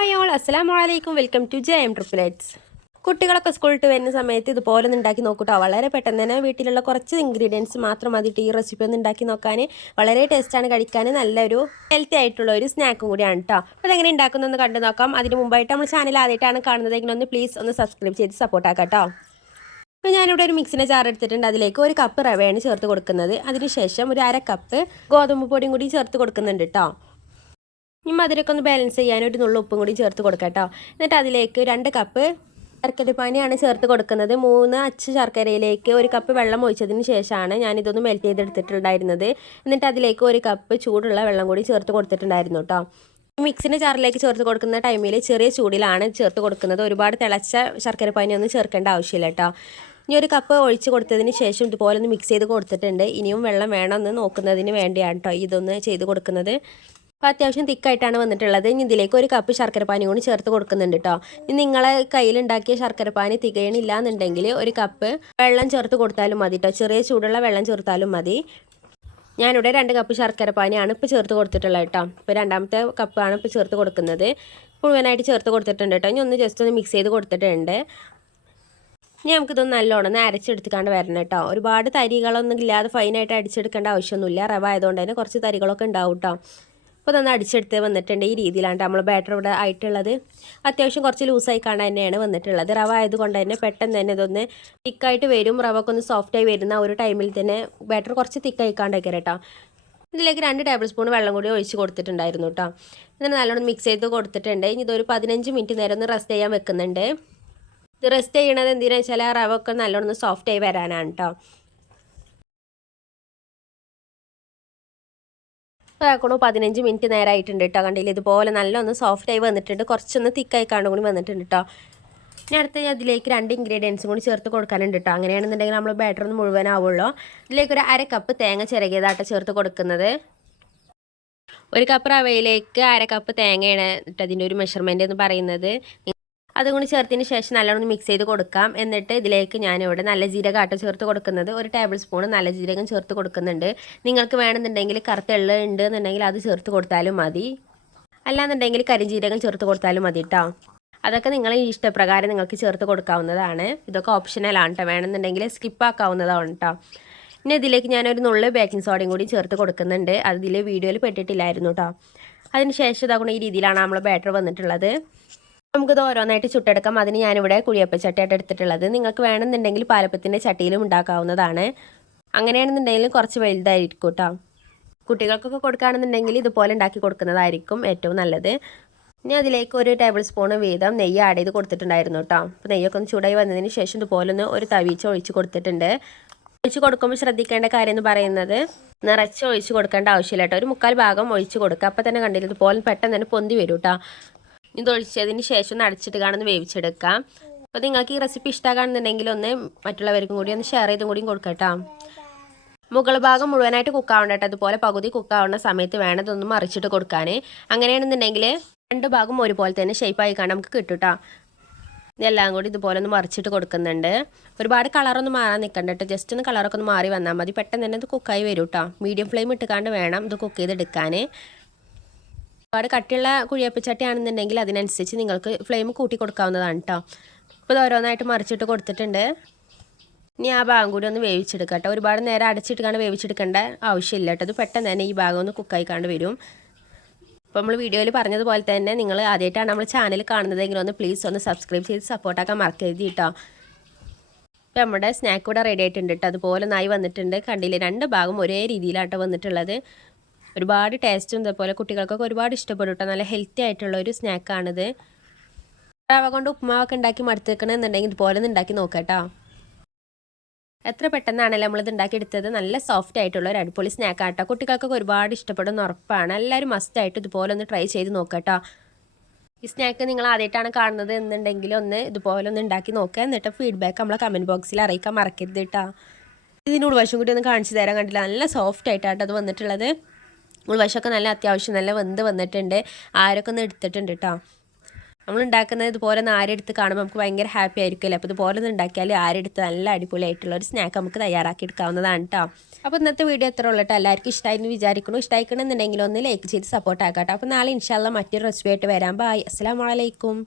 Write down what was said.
Hi all അസ്സലാമു അലൈക്കും welcome to JM triplets. കുട്ടികളൊക്കെ സ്കൂളിൽ വരുന്ന സമയത്ത് ഇതുപോലെ ഒന്ന് ഉണ്ടാക്കി നോക്കൂട്ടോ. വളരെ പെട്ടെന്ന് തന്നെ വീട്ടിലുള്ള കുറച്ച് ഇൻഗ്രീഡിയൻസ് മാത്രം മതിയിട്ട് ഈ റെസിപ്പി ഒന്ന് ഉണ്ടാക്കി നോക്കാൻ. വളരെ ടേസ്റ്റാണ്, കഴിക്കാൻ നല്ലൊരു ഹെൽത്തി ആയിട്ടുള്ള ഒരു സ്നാക്കും കൂടിയാണ് കേട്ടോ. അപ്പോൾ അതെങ്ങനെ ഉണ്ടാക്കുന്നതെന്ന് കണ്ടു നോക്കാം. അതിന് മുമ്പായിട്ട് നമ്മൾ ചാനൽ ആദ്യമായിട്ടാണ് കാണുന്നതെങ്കിൽ ഒന്ന് പ്ലീസ് ഒന്ന് സബ്സ്ക്രൈബ് ചെയ്ത് സപ്പോർട്ടാക്കാം കേട്ടോ. അപ്പോൾ ഞാനിവിടെ ഒരു മിക്സിൻ്റെ ജാർ എടുത്തിട്ടുണ്ട്. അതിലേക്ക് ഒരു കപ്പ് റവയാണ് ചേർത്ത് കൊടുക്കുന്നത്. അതിനുശേഷം ഒരു അര കപ്പ് ഗോതമ്പ് പൊടിയും കൂടി ചേർത്ത് കൊടുക്കുന്നുണ്ട് കേട്ടോ. ഇനി മധുരമൊക്കെ ഒന്ന് ബാലൻസ് ചെയ്യാൻ ഒരു നുള്ളു ഉപ്പും കൂടി ചേർത്ത് കൊടുക്കാം കേട്ടോ. എന്നിട്ട് അതിലേക്ക് 2 കപ്പ് ശർക്കരപ്പാനിയാണ് ചേർത്ത് കൊടുക്കുന്നത്. 3 അച്ച് ശർക്കരയിലേക്ക് 1 കപ്പ് വെള്ളം ഒഴിച്ചതിന് ശേഷമാണ് ഞാനിതൊന്ന് മെൽറ്റ് ചെയ്തെടുത്തിട്ടുണ്ടായിരുന്നത്. എന്നിട്ട് അതിലേക്ക് 1 കപ്പ് ചൂടുള്ള വെള്ളം കൂടി ചേർത്ത് കൊടുത്തിട്ടുണ്ടായിരുന്നു കേട്ടോ. മിക്സിൻ്റെ ജാറിലേക്ക് ചേർത്ത് കൊടുക്കുന്ന ടൈമിൽ ചെറിയ ചൂടിലാണ് ചേർത്ത് കൊടുക്കുന്നത്. ഒരുപാട് തിളച്ച ശർക്കരപ്പാനി ഒന്നും ചേർക്കേണ്ട ആവശ്യമില്ല കേട്ടോ. ഇനി 1 കപ്പ് ഒഴിച്ച് കൊടുത്തതിന് ശേഷം ഇതുപോലെ ഒന്ന് മിക്സ് ചെയ്ത് കൊടുത്തിട്ടുണ്ട്. ഇനിയും വെള്ളം വേണമെന്ന് നോക്കുന്നതിന് വേണ്ടിയാണ് കേട്ടോ ഇതൊന്ന് ചെയ്ത് കൊടുക്കുന്നത്. അപ്പോൾ അത്യാവശ്യം തിക്കായിട്ടാണ് വന്നിട്ടുള്ളത്. ഇനി ഇതിലേക്ക് 1 കപ്പ് ശർക്കരപ്പാനി കൂടി ചേർത്ത് കൊടുക്കുന്നുണ്ട് കേട്ടോ. ഇനി നിങ്ങളെ കയ്യിലുണ്ടാക്കിയ ശർക്കരപ്പാനി തികയണില്ല എന്നുണ്ടെങ്കിൽ 1 കപ്പ് വെള്ളം ചേർത്ത് കൊടുത്താലും മതി കേട്ടോ. ചെറിയ ചൂടുള്ള വെള്ളം ചേർത്താലും മതി. ഞാനിവിടെ 2 കപ്പ് ശർക്കരപ്പാനിയാണ് ഇപ്പോൾ ചേർത്ത് കൊടുത്തിട്ടുള്ളത് കേട്ടോ. ഇപ്പോൾ രണ്ടാമത്തെ കപ്പാണ് ഇപ്പോൾ ചേർത്ത് കൊടുക്കുന്നത്. മുഴുവനായിട്ട് ചേർത്ത് കൊടുത്തിട്ടുണ്ട് കേട്ടോ. ഇനി ഒന്ന് ജസ്റ്റ് ഒന്ന് മിക്സ് ചെയ്ത് കൊടുത്തിട്ടുണ്ട്. ഇനി നമുക്കിതൊന്ന് നല്ലോണം അരച്ചെടുത്തിക്കാണ്ട് വരണം കേട്ടോ. ഒരുപാട് തരികളൊന്നും ഇല്ലാതെ ഫൈനായിട്ട് അടിച്ചെടുക്കേണ്ട ആവശ്യമൊന്നുമില്ല. റവ ആയതുകൊണ്ട് തന്നെ കുറച്ച് തരികളൊക്കെ ഉണ്ടാവും കേട്ടോ. അപ്പോൾ അതൊന്ന് അടിച്ചെടുത്ത് വന്നിട്ടുണ്ട്. ഈ രീതിയിലാണ് നമ്മൾ ബാറ്റർ ഇവിടെ ആയിട്ടുള്ളത്. അത്യാവശ്യം കുറച്ച് ലൂസായി കാണാൻ തന്നെയാണ് വന്നിട്ടുള്ളത്. റവ ആയതുകൊണ്ട് തന്നെ പെട്ടെന്ന് തന്നെ ഇതൊന്ന് തിക്കായിട്ട് വരും. റവൊക്കെ ഒന്ന് സോഫ്റ്റായി വരുന്ന ഒരു ടൈമിൽ തന്നെ ബാറ്റർ കുറച്ച് തിക്കായി കാണ്ടൊക്കെ കേട്ടോ. ഇതിലേക്ക് 2 ടേബിൾ സ്പൂൺ വെള്ളം കൂടി ഒഴിച്ച് കൊടുത്തിട്ടുണ്ടായിരുന്നു കേട്ടോ. എന്നിട്ട് നല്ലോണം മിക്സ് ചെയ്ത് കൊടുത്തിട്ടുണ്ട്. ഇനി ഇതൊരു 15 മിനിറ്റ് നേരം ഒന്ന് റെസ്റ്റ് ചെയ്യാൻ വെക്കുന്നുണ്ട്. ഇത് റെസ്റ്റ് ചെയ്യണത് എന്തിനാണെന്ന് വെച്ചാൽ ആ റവ ഒക്കെ നല്ലോണം സോഫ്റ്റായി വരാനാണ് കേട്ടോ. അപ്പോൾ 15 മിനിറ്റ് നേരമായിട്ടുണ്ട് കേട്ടോ. കണ്ടില്ല, ഇതുപോലെ നല്ലൊന്ന് സോഫ്റ്റായി വന്നിട്ടുണ്ട്. കുറച്ചൊന്ന് തിക്കായി കാണും കൂടി വന്നിട്ടുണ്ട് കേട്ടോ. ഇനി അടുത്ത് അതിലേക്ക് 2 ഇൻഗ്രീഡിയൻസും കൂടി ചേർത്ത് കൊടുക്കാനുണ്ട് കേട്ടോ. അങ്ങനെയാണെന്നുണ്ടെങ്കിൽ നമ്മൾ ബാറ്റർ ഒന്ന് മുഴുവനാവുള്ളൂ. ഇതിലേക്ക് ഒരു അര കപ്പ് തേങ്ങ ചിരകിയതായിട്ട് ചേർത്ത് കൊടുക്കുന്നത്. 1 കപ്പ് റവയിലേക്ക് അര കപ്പ് തേങ്ങയാണ് കേട്ടോ അതിൻ്റെ ഒരു മെഷർമെൻറ്റ് എന്ന് പറയുന്നത്. അതും കൂടി ചേർത്തതിന് ശേഷം നല്ലോണം മിക്സ് ചെയ്ത് കൊടുക്കാം. എന്നിട്ട് ഇതിലേക്ക് ഞാനിവിടെ നല്ല ജീരകമാട്ടോ ചേർത്ത് കൊടുക്കുന്നത്. 1 ടേബിൾ സ്പൂൺ നല്ല ജീരകം ചേർത്ത് കൊടുക്കുന്നുണ്ട്. നിങ്ങൾക്ക് വേണമെന്നുണ്ടെങ്കിൽ കറുത്ത എള്ള് ഉണ്ട് എന്നുണ്ടെങ്കിൽ അത് ചേർത്ത് കൊടുത്താലും മതി. അല്ലാന്നുണ്ടെങ്കിൽ കരിഞ്ജീരകം ചേർത്ത് കൊടുത്താലും മതി കേട്ടോ. അതൊക്കെ നിങ്ങളെ ഇഷ്ടപ്രകാരം നിങ്ങൾക്ക് ചേർത്ത് കൊടുക്കാവുന്നതാണ്. ഇതൊക്കെ ഓപ്ഷണലാണ് കേട്ടോ. വേണമെന്നുണ്ടെങ്കിൽ സ്കിപ്പാക്കാവുന്നതാണ് കേട്ടോ. ഇനി ഇതിലേക്ക് ഞാനൊരു നുള്ളു ബേക്കിംഗ് സോഡയും കൂടി ചേർത്ത് കൊടുക്കുന്നുണ്ട്. അത് ഇതിൽ വീഡിയോയിൽ പെട്ടിട്ടില്ലായിരുന്നു കേട്ടോ. അതിന് ശേഷം ഇതാക്കുന്ന ഈ രീതിയിലാണ് നമ്മൾ ബാറ്റർ വന്നിട്ടുള്ളത്. നമുക്കിത് ഓരോന്നായിട്ട് ചുട്ടെടുക്കാം. അതിന് ഞാനിവിടെ കുഴിയപ്പച്ചട്ടിയായിട്ട് എടുത്തിട്ടുള്ളത്. നിങ്ങൾക്ക് വേണമെന്നുണ്ടെങ്കിൽ പാലപ്പത്തിൻ്റെ ചട്ടിയിലും ഉണ്ടാക്കാവുന്നതാണ്. അങ്ങനെയാണെന്നുണ്ടെങ്കിൽ കുറച്ച് വലുതായിരിക്കും കേട്ടോ. കുട്ടികൾക്കൊക്കെ കൊടുക്കുകയാണെന്നുണ്ടെങ്കിൽ ഇതുപോലെ ഉണ്ടാക്കി കൊടുക്കുന്നതായിരിക്കും ഏറ്റവും നല്ലത്. ഇനി അതിലേക്ക് 1 ടേബിൾ സ്പൂൺ വീതം നെയ്യ് ആഡ് ചെയ്ത് കൊടുത്തിട്ടുണ്ടായിരുന്നു കേട്ടോ. അപ്പോൾ നെയ്യൊക്കെ ഒന്ന് ചൂടായി വന്നതിന് ശേഷം ഇതുപോലെ ഒന്ന് ഒരു തവീച്ച ഒഴിച്ച് കൊടുത്തിട്ടുണ്ട്. ഒഴിച്ച് കൊടുക്കുമ്പോൾ ശ്രദ്ധിക്കേണ്ട കാര്യം എന്ന് പറയുന്നത് നിറച്ച് ഒഴിച്ച് കൊടുക്കേണ്ട ആവശ്യമില്ല കേട്ടോ. ഒരു 1/4 ഭാഗം ഒഴിച്ച് കൊടുക്കുക. അപ്പോൾ തന്നെ കണ്ടില്ല ഇതുപോലെ പെട്ടെന്ന് തന്നെ പൊന്തി വരും കേട്ടോ. ഇതൊഴിച്ചതിന് ശേഷം ഒന്ന് അടച്ചിട്ട് കാണുന്ന വേവിച്ചെടുക്കാം. അപ്പോൾ നിങ്ങൾക്ക് ഈ റെസിപ്പി ഇഷ്ടമാണെന്നുണ്ടെങ്കിൽ ഒന്ന് മറ്റുള്ളവർക്കും കൂടി ഒന്ന് ഷെയർ ചെയ്തും കൂടി കൊടുക്കട്ടോ. മുകൾ ഭാഗം മുഴുവനായിട്ട് കുക്കാവണ്ട കേട്ടോ. അതുപോലെ പകുതി കുക്കാവുന്ന സമയത്ത് വേണം ഇതൊന്ന് മറിച്ചിട്ട് കൊടുക്കാൻ. അങ്ങനെയാണെന്നുണ്ടെങ്കിൽ 2 ഭാഗം ഒരുപോലെ തന്നെ ഷേപ്പായി കാണാൻ നമുക്ക് കിട്ടും കേട്ടോ. ഇതെല്ലാം കൂടി ഇതുപോലെ ഒന്ന് മറിച്ചിട്ട് കൊടുക്കുന്നുണ്ട്. ഒരുപാട് കളറൊന്നും മാറാൻ നിൽക്കണ്ട കേട്ടോ. ജസ്റ്റ് ഒന്ന് കളറൊക്കെ ഒന്ന് മാറി വന്നാൽ മതി. പെട്ടെന്ന് തന്നെ ഇത് കുക്കായി വരും കേട്ടോ. മീഡിയം ഫ്ലെയിം ഇട്ടുകാണ്ട് വേണം ഇത് കുക്ക് ചെയ്തെടുക്കാൻ. ഒരുപാട് കട്ടിയുള്ള കുഴിയപ്പച്ചട്ടി ആണെന്നുണ്ടെങ്കിൽ അതിനനുസരിച്ച് നിങ്ങൾക്ക് ഫ്ലെയിം കൂട്ടി കൊടുക്കാവുന്നതാണ് കേട്ടോ. ഇപ്പോൾ ഇത് ഓരോന്നായിട്ട് മറിച്ചിട്ട് കൊടുത്തിട്ടുണ്ട്. ഇനി ആ ഭാഗം കൂടി ഒന്ന് വേവിച്ചെടുക്കാം കേട്ടോ. ഒരുപാട് നേരം അടച്ചിട്ട് വേവിച്ചെടുക്കേണ്ട ആവശ്യമില്ല കേട്ടോ. അത് പെട്ടെന്ന് തന്നെ ഈ ഭാഗം ഒന്ന് കുക്കായി കണ്ട് വരും. അപ്പോൾ നമ്മൾ വീഡിയോയിൽ പറഞ്ഞതുപോലെ തന്നെ നിങ്ങൾ ആദ്യമായിട്ടാണ് നമ്മൾ ചാനൽ കാണുന്നതെങ്കിൽ ഒന്ന് പ്ലീസ് ഒന്ന് സബ്സ്ക്രൈബ് ചെയ്ത് സപ്പോർട്ടാക്കാൻ മറക്കരുത് കേട്ടോ. ഇപ്പോൾ നമ്മുടെ സ്നാക്ക് കൂടെ റെഡി ആയിട്ടുണ്ട് കേട്ടോ. അതുപോലെ നായി വന്നിട്ടുണ്ട്. കണ്ടില്ലേ, 2 ഭാഗം ഒരേ രീതിയിലാട്ടോ വന്നിട്ടുള്ളത്. ഒരുപാട് ടേസ്റ്റും ഇതേപോലെ കുട്ടികൾക്കൊക്കെ ഒരുപാട് ഇഷ്ടപ്പെടും കേട്ടോ. നല്ല ഹെൽത്തി ആയിട്ടുള്ള ഒരു സ്നാക്കാണിത്. റവ കൊണ്ട് ഉപ്പുമാവൊക്കെ ഉണ്ടാക്കി മടുത്ത് വെക്കണമെന്നുണ്ടെങ്കിൽ ഇതുപോലെ ഒന്ന് ഉണ്ടാക്കി നോക്കാം കേട്ടോ. എത്ര പെട്ടെന്നാണല്ലോ നമ്മളിത് ഉണ്ടാക്കിയെടുത്തത്. നല്ല സോഫ്റ്റ് ആയിട്ടുള്ള ഒരു അടിപൊളി സ്നാക്കാട്ടോ. കുട്ടികൾക്കൊക്കെ ഒരുപാട് ഇഷ്ടപ്പെടുന്ന ഉറപ്പാണ്. എല്ലാവരും മസ്റ്റായിട്ട് ഇതുപോലെ ഒന്ന് ട്രൈ ചെയ്ത് നോക്കാം കേട്ടോ. ഈ സ്നാക്ക് നിങ്ങൾ ആദ്യമായിട്ടാണ് കാണുന്നത് എന്നുണ്ടെങ്കിൽ ഒന്ന് ഇതുപോലെ ഒന്ന് ഉണ്ടാക്കി നോക്കുക. എന്നിട്ട് ഫീഡ്ബാക്ക് നമ്മളെ കമൻറ്റ് ബോക്സിൽ അറിയിക്കാൻ മറക്കരുത് കേട്ടോ. ഇതിന് ഉൾവശം കൂടി ഒന്ന് കാണിച്ചു തരാൻ കണ്ടില്ല. നല്ല സോഫ്റ്റ് ആയിട്ടാട്ടോ അത് വന്നിട്ടുള്ളത്. ഉൾവശമൊക്കെ നല്ല അത്യാവശ്യം നല്ല വെന്ത് വന്നിട്ടുണ്ട്. ആരൊക്കെ ഒന്ന് എടുത്തിട്ടുണ്ട് കേട്ടോ. നമ്മൾ ഉണ്ടാക്കുന്നത് ഇതുപോലെ ഒന്ന് ആരെടുത്ത് കാണുമ്പോൾ നമുക്ക് ഭയങ്കര ഹാപ്പി ആയിരിക്കുമല്ലോ. അപ്പോൾ ഇതുപോലെ ഒന്ന് ഉണ്ടാക്കിയാൽ ആരെടുത്ത് നല്ല അടിപൊളിയായിട്ടുള്ള ഒരു സ്നാക്ക് നമുക്ക് തയ്യാറാക്കി എടുക്കാവുന്നതാണ് കേട്ടോ. അപ്പോൾ ഇന്നത്തെ വീഡിയോ എത്ര ഉള്ളൂ കേട്ടോ. എല്ലാവർക്കും ഇഷ്ടമായി എന്ന് വിചാരിക്കുന്നു. ഇഷ്ടമായിക്കണമെന്നുണ്ടെങ്കിൽ ഒന്ന് ലൈക്ക് ചെയ്ത് സപ്പോർട്ട് ആക്കാം കേട്ടോ. അപ്പോൾ നാളെ ഇൻഷാ അല്ലാഹ് മറ്റൊരു റെസിപ്പി ആയിട്ട് വരാം. ബൈ. അസ്സലാമു അലൈക്കും.